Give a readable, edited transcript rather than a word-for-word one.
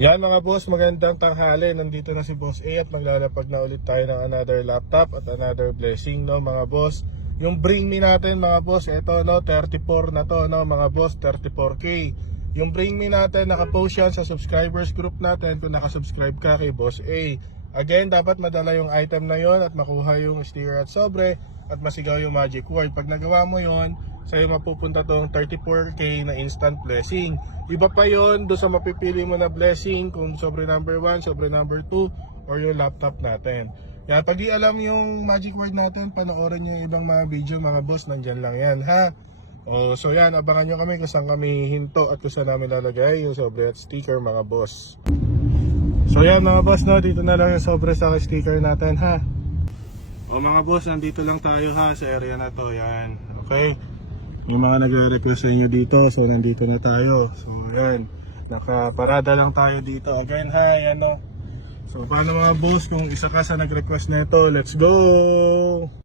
Yan mga boss, magandang tanghali. Nandito na si Boss A at maglalapag na ulit tayo ng another laptop at another blessing, no mga boss. Yung bring me natin mga boss, ito no, 34 na to no mga boss, 34k. Yung bring me natin, nakapost yan sa subscribers group natin kung nakasubscribe ka kay Boss A. Again, dapat madala yung item na yon at makuha yung sticker at sobre at masigaw yung magic word. Pag nagawa mo yon, sa'yo mapupunta tong 34k na instant blessing. Iba pa yon do sa mapipili mo na blessing kung sobre number 1, sobre number 2 or yung laptop natin. Kaya pag di alam yung magic word natin, panoorin nyo yung ibang mga video mga boss, nandyan lang yan ha. So yan, abangan nyo kami kung saan kami hinto at kung saan namin lalagay yung sobre at sticker mga boss. So yan mga boss, no, dito na lang yung sobre sa sticker natin ha. O mga boss, nandito lang tayo ha sa area na to, yan. Okay, yung mga nagre-request sa inyo dito, so nandito na tayo. So yan, nakaparada lang tayo dito. Again ha, yan no. So paano mga boss, kung isa ka sa nag-request na ito, let's go!